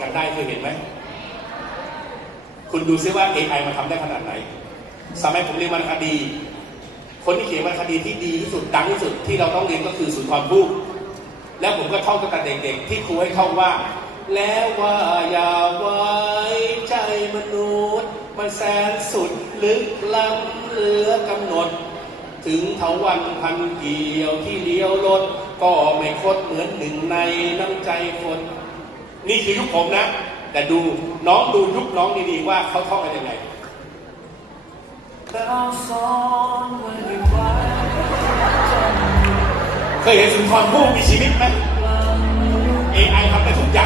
กันได้เคยเห็นไหม คุณดูซิว่า AI มันทำได้ขนาดไหน สมัยผมเรียนวรรณคดี คนที่เขียนวรรณคดีที่ดีที่สุดดังที่สุดที่เราต้องเรียนก็คือสุนทรภู่แล้วผมก็ท่องตั้งแต่เด็กๆ ที่ครูให้ท่องว่า แล้วว่าอย่าไว้ใจมนุษย์ มันแสนสุดลึกล้ำเหลือกำหนด ถึงเถาวันพันเกี่ยวที่เลี้ยวรถก็ไม่คดเหมือนหนึ่งในน้ำใจคน นี่คือยุคผมนะ แต่ดูน้องดูยุคน้องดีๆว่าเขาท่องกันยังไงเราสองไว้ด้วยไว้เคยเห็นสุนทรภู่มีชีวิตไหม AI ทำได้ทุกอย่าง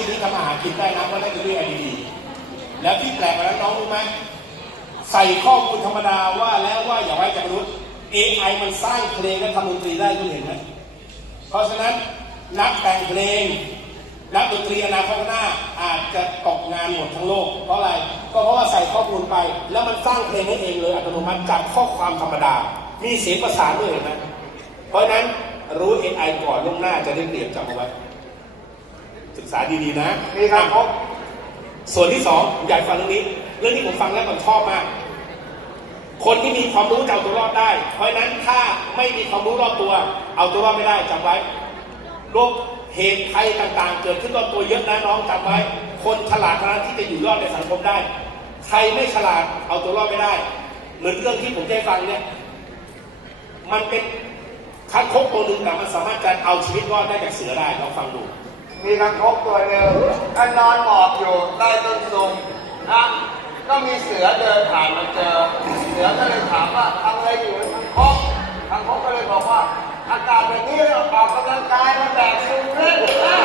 พนี้ทำอาหารกินได้นะก็ได้ด้วย AI ดีๆแล้วที่แปลกกว่านั้นน้องรู้ไหมใส่ข้อมูลธรรมดาว่าแล้วว่าอย่าไว้ใจมนุษย์ AI มันสร้างเพลงและทำดนตรีได้คุณเห็นไหมเพราะฉะนั้นนักแต่งเพลงนักดนตรีอนาคตข้างหน้าอาจจะตกงานหมดทั้งโลก เพราะอะไรก็เพราะว่าใส่ข้อมูลไป แล้วมันสร้างเพลงให้เองเลยอัตโนมัติจากข้อความธรรมดา มีเสียงประสานด้วยเห็นไหมเพราะฉะนั้นรู้ AI ก่อนล่วงหน้าจะได้เปรียบจำเอาไว้ ศึกษาดีๆนะมีครับพบส่วนที่สองผมอยากฟังเรื่องนี้ เรื่องที่ผมฟังแล้วผมชอบมาก คนที่มีความรู้จะเอาตัวรอดได้ เพราะฉะนั้นถ้าไม่มีความรู้รอบตัว เอาตัวรอดไม่ได้จำไว้โรคเหตุภัยต่างๆ เกิดขึ้นรอบตัวเยอะนะน้องจำไว้ คนฉลาดเท่านั้นที่จะอยู่รอดในสังคมได้ ใครไม่ฉลาดเอาตัวรอดไม่ได้ เหมือนเรื่องที่ผมได้ฟังเนี่ย มันเป็นคัดคกตัวหนึ่งแต่มันสามารถจะเอาชีวิตรอดได้จากเสือได้ลองฟังดู มีกังคกตัวหนึ่งอันนอนหมอบอยู่ใต้ต้นซุงนะก็มีเสือเดินผ่านมาเจอ เสือก็เลยถามว่าทำอะไรอยู่กังคกกังคกก็เลยบอกว่า อากาศแบบนี้เราออกกำลังกายมาแบกซุงเล่นนะ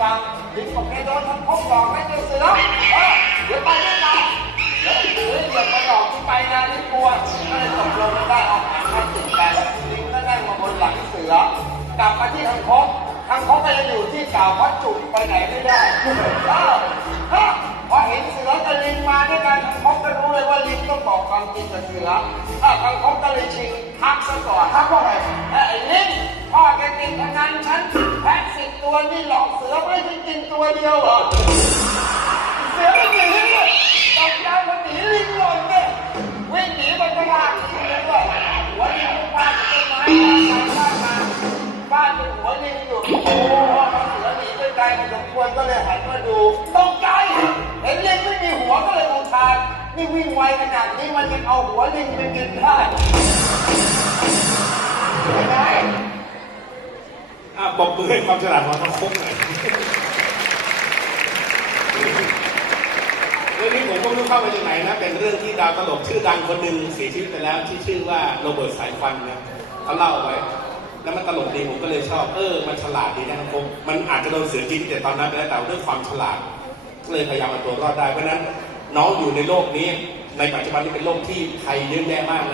ฟังลิงบอกแกโดนทั้งพกดอกไม่เจอเสือเออเดี๋ยวไปด้วยกันเดี๋ยวเสือเหยียบไปดอกที่ไปนะลิงกลัวก็เลยตกลงไม่ได้ออกมาคัดติดกันลิงก็นั่งมาบนหลังเสือกลับมาที่ทางคกทางคกก็ยังอยู่ที่เก่าเพราะจุกไปไหนไม่ได้เออฮะพอเห็นเสือกับลิงมาด้วยกันทางคกก็รู้เลยว่าลิงต้องบอกความจริงกับเสือถ้าทางคกก็เลยชิงทักซะก่อนทักว่าไงไอ้ลิ้นพ่อแกกิน ตัวนี่หลอกเสือไม่ได้กินตัวเดียวเหรอเสือไม่หนีเลยตกใจมันหนีลิงหล่นเนี่ยวิ่งหนีไปตลาดลิงเลยว่าหัวลิงฟาดต้นไม้ฟาดมาฟาดจนหัวลิงอยู่โอ้เสือหนีไปไกลพอสมควรก็เลยหันมาดูตกใจเห็นลิงไม่มีหัวก็เลยอุทานนี่วิ่งไวขนาดนี้มันยังเอาหัวลิงไปกินได้ไม่ได้ บอกมือให้ความฉลาดของทั้งคกหน่อยเรื่องนี้ผมก็ไม่รู้เข้ามาจากไหนนะ เป็นเรื่องที่ดาวตลกชื่อดังคนหนึ่งเสียชีวิตไปแล้ว ที่ชื่อว่าโรเบิร์ตสายควันนะเขาเล่าไว้ แล้วมันตลกดีผมก็เลยชอบ เออ มันฉลาดดีนะทั้งคกมันอาจจะโดนเสือกินแต่ตอนนั้นไปแล้วแต่ด้วยความฉลาดก็เลยพยายามเอาตัวรอดได้ เพราะนั้น น้องอยู่ในโลกนี้ ในปัจจุบันนี้เป็นโลกที่ภัยเยอะแยะมากนะ